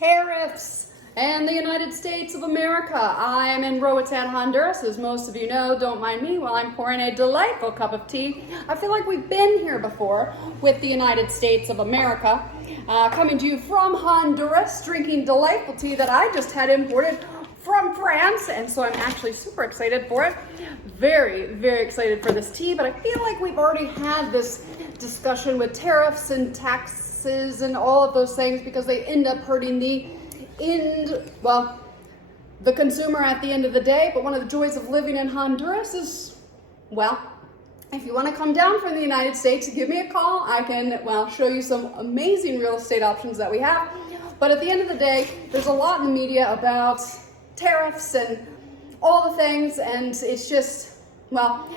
Tariffs and the United States of America. I am in Roatan, Honduras, as most of you know. Don't mind me while I'm pouring a delightful cup of tea. I feel like we've been here before with the United States of America. Coming to you from Honduras, drinking delightful tea that I just had imported from France, and so I'm actually super excited for it. Very, very excited for this tea, but I feel like we've already had this discussion with tariffs and taxes and all of those things because they end up hurting the consumer at the end of the day. But one of the joys of living in Honduras is, if you want to come down from the United States, give me a call. I can, show you some amazing real estate options that we have. But at the end of the day, there's a lot in the media about tariffs and all the things, and it's just,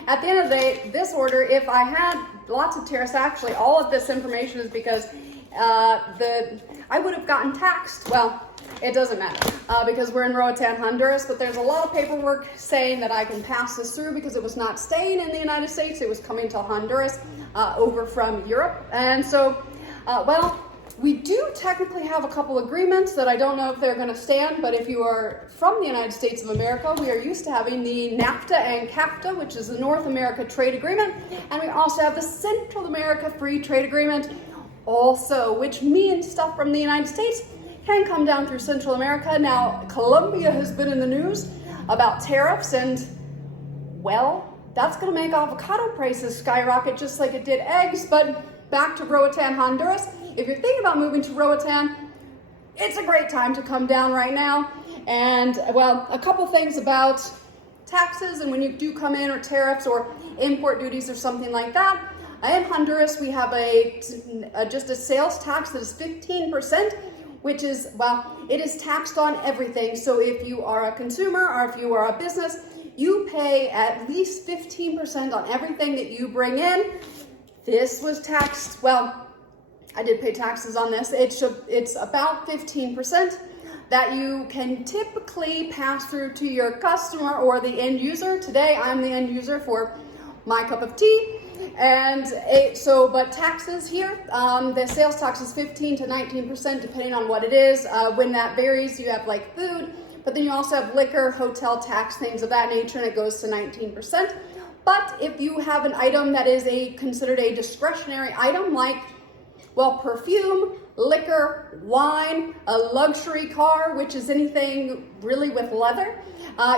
at the end of the day, this order, if I had lots of tariffs, actually all of this information is because I would have gotten taxed. It doesn't matter because we're in Roatan, Honduras, but there's a lot of paperwork saying that I can pass this through because it was not staying in the United States. It was coming to Honduras over from Europe. And so, we do technically have a couple agreements that I don't know if they're going to stand, but if you are from the United States of America, we are used to having the NAFTA and CAFTA, which is the North America Trade Agreement, and we also have the Central America Free Trade Agreement also, which means stuff from the United States can come down through Central America. Now, Colombia has been in the news about tariffs, and that's going to make avocado prices skyrocket just like it did eggs. But back to Roatan, Honduras. If you're thinking about moving to Roatan, it's a great time to come down right now. And a couple things about taxes and when you do come in, or tariffs or import duties or something like that. In Honduras, we have just a sales tax that is 15%, which is, it is taxed on everything. So if you are a consumer or if you are a business, you pay at least 15% on everything that you bring in. This was taxed, I did pay taxes on this. It's about 15% that you can typically pass through to your customer or the end user. Today, I'm the end user for my cup of tea. But taxes here, the sales tax is 15 to 19%, depending on what it is. When that varies, you have like food, but then you also have liquor, hotel tax, things of that nature, and it goes to 19%. But if you have an item that is considered a discretionary item, like perfume, liquor, wine, a luxury car, which is anything really with leather,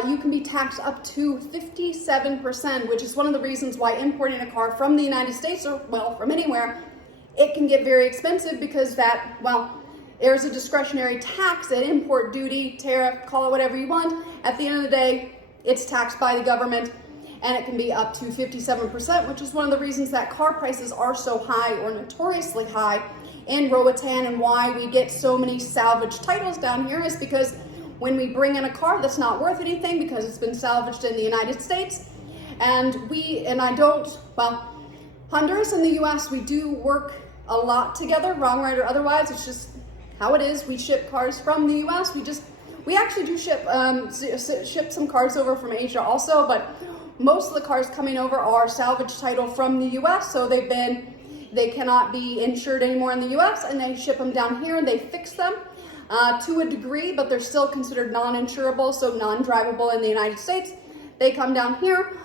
you can be taxed up to 57%, which is one of the reasons why importing a car from the United States or, from anywhere, it can get very expensive because there's a discretionary tax, an import duty, tariff, call it whatever you want. At the end of the day, it's taxed by the government, and it can be up to 57%, which is one of the reasons that car prices are so high or notoriously high in Roatan, and why we get so many salvage titles down here is because when we bring in a car that's not worth anything because it's been salvaged in the United States, Honduras and the US, we do work a lot together, wrong, right, or otherwise. It's just how it is. We ship cars from the US. We actually do ship some cars over from Asia also, but most of the cars coming over are salvage title from the US, so they cannot be insured anymore in the US, and they ship them down here and they fix them to a degree, but they're still considered non-insurable, so non-drivable in the United States. They come down here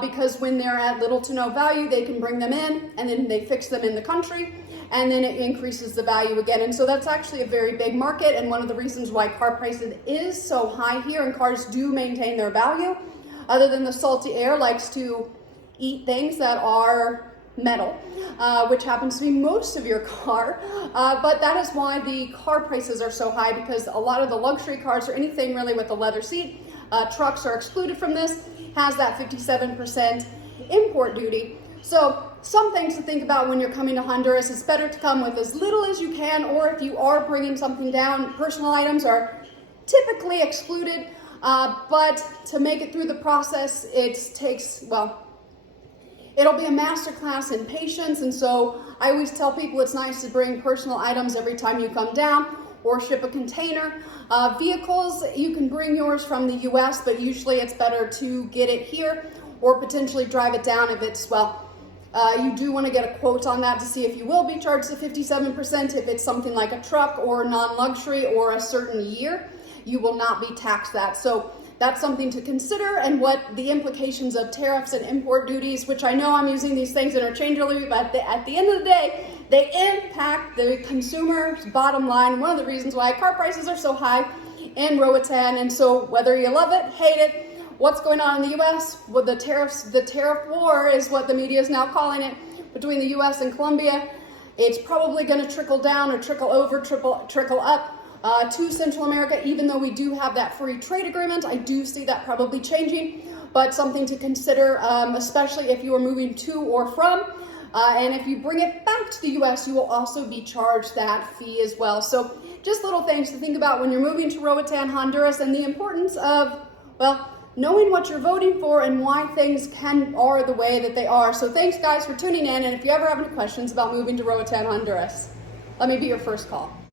because when they're at little to no value, they can bring them in and then they fix them in the country, and then it increases the value again. And so that's actually a very big market, and one of the reasons why car prices is so high here, and cars do maintain their value, other than the salty air likes to eat things that are metal, which happens to be most of your car. But that is why the car prices are so high, because a lot of the luxury cars or anything really with a leather seat, trucks are excluded from this, has that 57% import duty. So some things to think about when you're coming to Honduras. It's better to come with as little as you can, or if you are bringing something down, personal items are typically excluded. But to make it through the process, it'll be a masterclass in patience. And so I always tell people it's nice to bring personal items every time you come down, or ship a container. Vehicles, you can bring yours from the US, but usually it's better to get it here or potentially drive it down if it's, You do want to get a quote on that to see if you will be charged the 57%. If it's something like a truck or non-luxury or a certain year, you will not be taxed that. So that's something to consider, and what the implications of tariffs and import duties, which I know I'm using these things interchangeably, but at the end of the day, they impact the consumer's bottom line. One of the reasons why car prices are so high in Roatan. And so whether you love it, hate it, what's going on in the U.S. with the tariff war is what the media is now calling it, between the U.S. and Colombia. It's probably going to trickle down or trickle over, trickle up to Central America. Even though we do have that free trade agreement, I do see that probably changing, but something to consider, especially if you are moving to or from. And if you bring it back to the U.S., you will also be charged that fee as well. So just little things to think about when you're moving to Roatan, Honduras, and the importance of, well, knowing what you're voting for and why things are the way that they are. So thanks, guys, for tuning in. And if you ever have any questions about moving to Roatan, Honduras, let me be your first call.